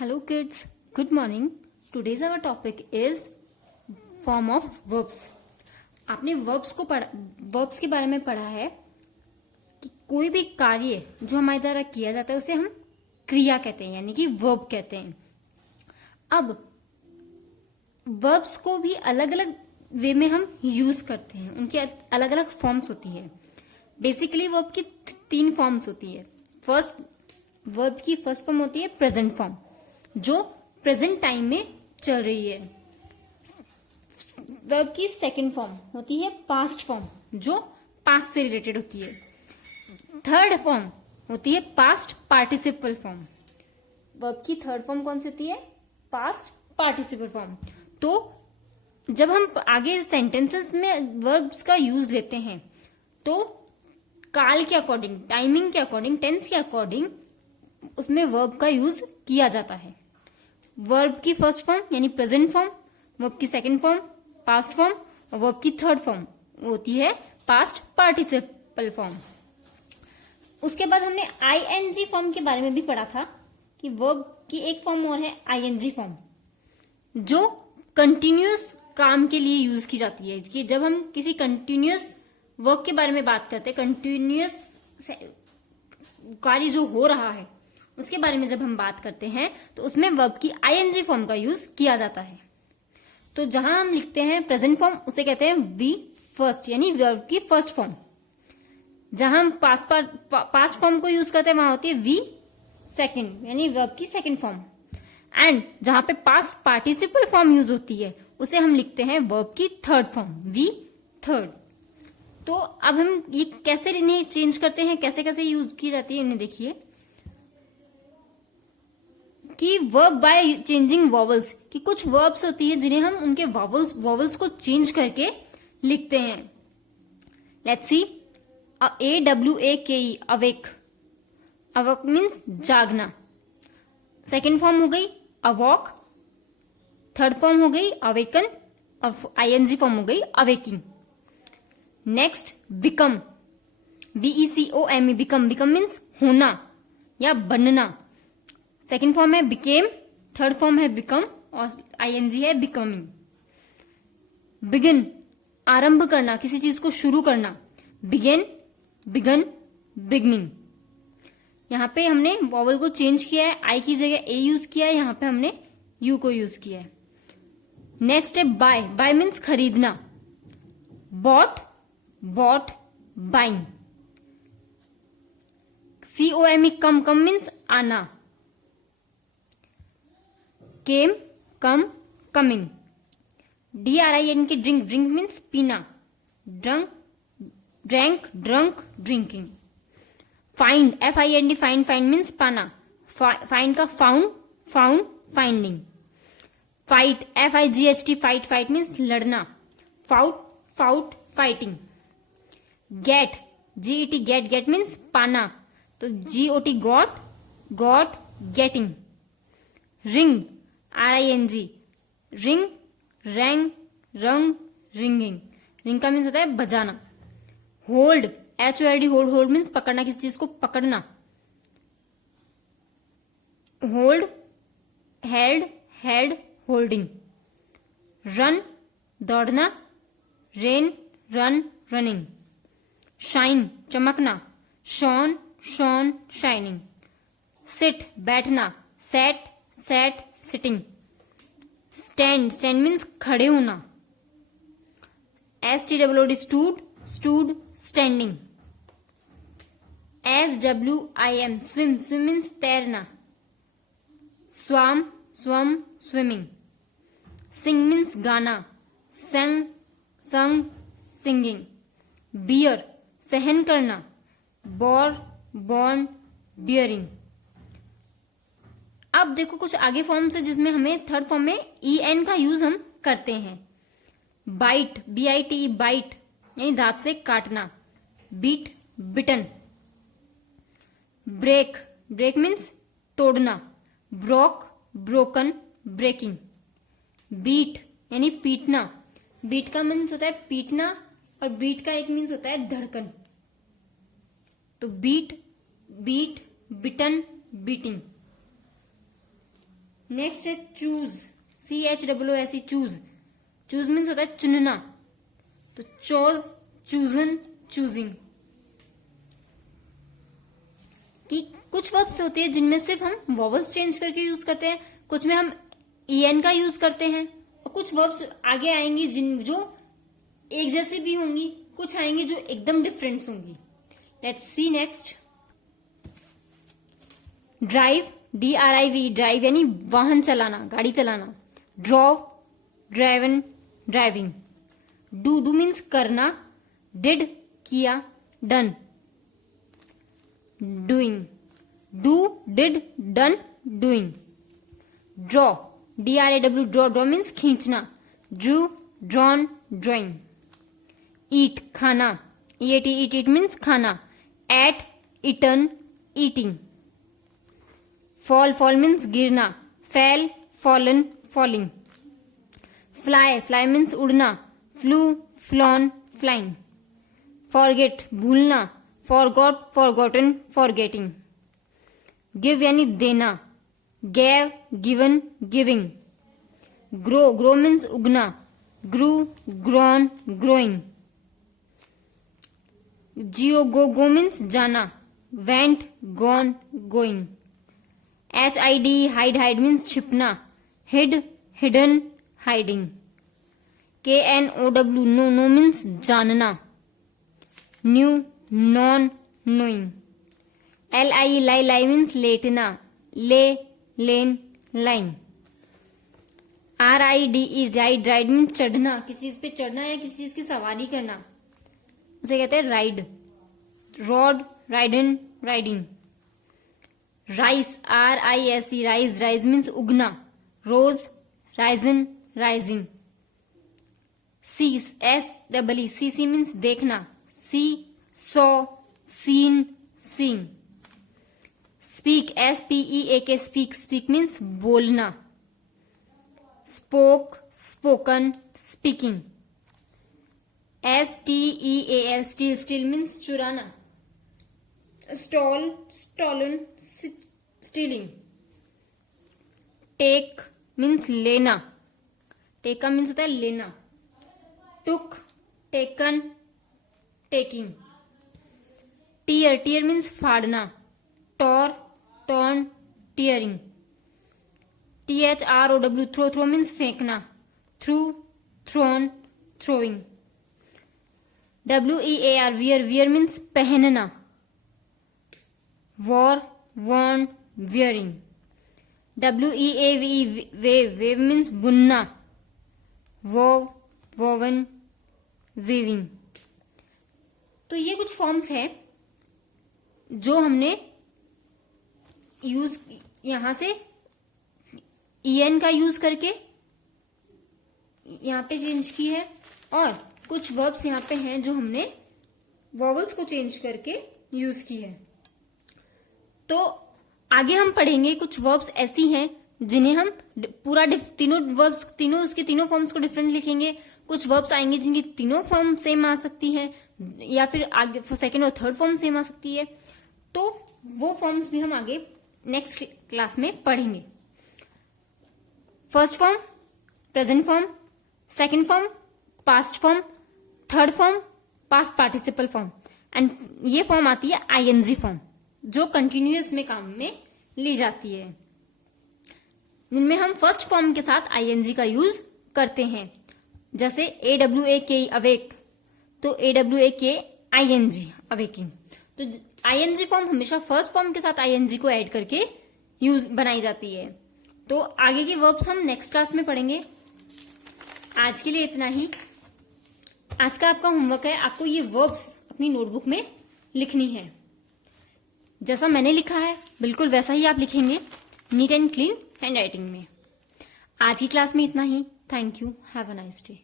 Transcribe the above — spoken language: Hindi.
Hello kids, good morning. Today's our topic is form of verbs. आपने verbs के बारे में पढ़ा है कि कोई भी कार्य जो हमारे द्वारा किया जाता है उसे हम क्रिया कहते हैं, यानी कि verb कहते हैं. अब verbs को भी अलग अलग वे में हम यूज करते हैं, उनकी अलग अलग फॉर्म्स होती है. बेसिकली वर्ब की 3 फॉर्म्स होती है. वर्ब की फर्स्ट फॉर्म होती है प्रेजेंट फॉर्म, जो प्रेजेंट टाइम में चल रही है. वर्ब की सेकंड फॉर्म होती है पास्ट फॉर्म, जो पास्ट से रिलेटेड होती है. थर्ड फॉर्म होती है पास्ट पार्टिसिपल फॉर्म. वर्ब की थर्ड फॉर्म कौन सी होती है? Past participle form. तो जब हम आगे सेंटेंसेस में वर्ब्स का यूज लेते हैं तो काल के अकॉर्डिंग, टाइमिंग के अकॉर्डिंग, टेंस के अकॉर्डिंग उसमें वर्ब का यूज किया जाता है. वर्ब की फर्स्ट फॉर्म यानी प्रेजेंट फॉर्म, वर्ब की सेकंड फॉर्म पास्ट फॉर्म और वर्ब की थर्ड फॉर्म होती है पास्ट पार्टिसिपल फॉर्म. उसके बाद हमने आईएनजी फॉर्म के बारे में भी पढ़ा था कि वर्ब की एक फॉर्म और है आईएनजी फॉर्म, जो कंटिन्यूअस काम के लिए यूज की जाती है. कि जब हम किसी कंटिन्यूअस वर्क के बारे में बात करते हैं, कंटिन्यूअस कार्य जो हो रहा है उसके बारे में जब हम बात करते हैं तो उसमें वर्ब की आईएनजी फॉर्म का यूज किया जाता है. तो जहां हम लिखते हैं प्रेजेंट फॉर्म उसे कहते हैं वी फर्स्ट, यानी वर्ब की फर्स्ट फॉर्म. जहां हम पास्ट फॉर्म को यूज करते हैं वहां होती है वी सेकंड, यानी वर्ब की सेकंड फॉर्म. एंड जहां पे पास्ट पार्टिसिपल फॉर्म यूज होती है उसे हम लिखते हैं वर्ब की थर्ड फॉर्म, वी थर्ड. तो अब हम ये कैसे इन्हें चेंज करते हैं, कैसे कैसे यूज की जाती है, इन्हें देखिए. कि वर्ब बाय चेंजिंग वॉवल्स, कि कुछ वर्ब्स होती है जिन्हें हम उनके वॉवल्स को चेंज करके लिखते हैं. Let's see, AWAKE, awake. Awake means जागना. सेकेंड फॉर्म हो गई अवॉक, थर्ड फॉर्म हो गई अवेकन और आईएनजी फॉर्म हो गई awaking. Next become, BECOME, become. Become means होना या बनना. सेकेंड फॉर्म है बिकेम, थर्ड फॉर्म है बिकम और आईएनजी है बिकमिंग. बिगिन, आरंभ करना, किसी चीज को शुरू करना. Began, begun, beginning. यहां पे हमने वॉवल को चेंज किया है, आई की जगह ए यूज किया है, यहां पे हमने यू को यूज किया है. नेक्स्ट है बाय. बाय मीन्स खरीदना. Bought, bought, buying. COME, come. Come means आना. Came, come, coming. DRINK, drink. Drink means पीना. Drunk, drank, drunk, drinking. Find, FIND, find. Find means पाना. फाइंड का found, found, finding. Fight, FIGHT, fight. Fight means लड़ना. Fought, fought, fighting. Get, GET, get. Get means पाना, तो GOT, got, got, getting. Ring, RING, ring, rang, rung, ringing. Ring का मीन्स होता है बजाना. Hold, HOLD, hold. Hold means पकड़ना, किसी चीज को पकड़ना. Hold, held, held, holding. Run, दौड़ना. Ran, run, running. शाइन, चमकना. Shone, shone, shining. सिट, बैठना. Sat, sat, sitting. Stand, stand means खड़े होना. STOOD, stood, stood, standing. SWIM, swim. Swim means तैरना. Swam, स्वम, swimming. सिंग मीन्स गाना. संग, संग, सिंगिंग. बियर, सहन करना. Bore, born, bearing. अब देखो कुछ आगे फॉर्म्स है जिसमें हमें थर्ड फॉर्म में EN का यूज हम करते हैं. बाइट, BITE, बाइट यानी दांत से काटना. Bit, bitten. Break, break means तोड़ना. Broke, broken, breaking. बीट यानी पीटना. बीट का मीन्स होता है पीटना और बीट का एक मीन्स होता है धड़कन. तो बीट, बीट, बिटन, बीटिंग. नेक्स्ट है choose, CHOOSE, choose. Choose means होता है चुनना, तो चोज, चूजन, चूजिंग। कि कुछ वर्ब्स होते हैं जिनमें सिर्फ हम वॉवल्स चेंज करके यूज करते हैं, कुछ में हम EN का यूज करते हैं, और कुछ वर्ब्स आगे आएंगी जो एक जैसी भी होंगी, कुछ आएंगी जो एकदम डिफरेंट होंगी। Let's see next. Drive, DRIV, drive यानी वाहन चलाना, गाड़ी चलाना। Drove, driven, driving. Do means करना। डिड, किया। Done, doing. Do, did, done, doing. Draw, DRAW, draw means खींचना। Drew, drawn, drawing. ईट, खाना। EAT मीन्स खाना। Ate, eaten, eating. Fall means गिरना। Fell, fallen, falling. Fly means उड़ना। Flew, flown, flying. फॉरगेट, भूलना। Forgot, forgotten, forgetting. गिव यानी देना। Gave, given, giving. Grow means उगना। Grew, grown, growing. Go means जाना। Went, gone, going. HID, hide means छिपना। Hid, hidden, hiding. KNOW, know means जानना। Knew, known, knowing. LIE, lie means लेटना। Lay, lain, lying. RIDE, ride means चढ़ना, किसी चीज पे चढ़ना या किसी चीज की सवारी करना, उसे कहते हैं ride. Rode, ridden, riding. Rise, RISE, rise means उगना। Rose, risen, rising. See, SEE means देखना। See, saw, seen, seeing. Speak, SPEAK, speak means बोलना। Spoke, spoken, speaking. STEAL, steal means चुराना। Stole, stolen, stealing. Take means लेना, टेका मीन्स होता है लेना। Took, taken, taking. Tear means फाड़ना। Tore, torn, tearing. THROW, throw means फेंकना। Threw, thrown, throwing. WEAR, wear means पहनना। Wore, worn, wearing. WEAVE, wave means बुनना। वोव, वोवन, वीविंग। तो ये कुछ फॉर्म्स हैं जो हमने यूज यहां से EN का यूज करके यहां पे चेंज की है, और कुछ वर्ब्स यहां पे हैं जो हमने वॉवल्स को चेंज करके यूज की है। तो आगे हम पढ़ेंगे कुछ वर्ब्स ऐसी हैं जिन्हें हम पूरा तीनों उसके तीनों फॉर्म्स को डिफरेंट लिखेंगे। कुछ वर्ब्स आएंगे जिनकी तीनों फॉर्म सेम आ सकती हैं, या फिर आगे सेकंड और थर्ड फॉर्म सेम आ सकती है। तो वो फॉर्म्स भी हम आगे नेक्स्ट क्लास में पढ़ेंगे। First form present form, second form past form, third form past participle form, and ये फॉर्म आती है ING फॉर्म जो कंटिन्यूअस में काम में ली जाती है, जिनमें हम फर्स्ट फॉर्म के साथ ING का यूज करते हैं। जैसे AWAK अवेक, तो AWAK ING अवेकिंग। तो ING फॉर्म हमेशा फर्स्ट फॉर्म के साथ ING को ऐड करके यूज बनाई जाती है। तो आगे के वर्ब्स हम नेक्स्ट क्लास में पढ़ेंगे। आज के लिए इतना ही। आज का आपका होमवर्क है, आपको ये वर्ब्स अपनी नोटबुक में लिखनी है। जैसा मैंने लिखा है बिल्कुल वैसा ही आप लिखेंगे, neat and clean handwriting में। आज की क्लास में इतना ही। Thank you, have a nice day.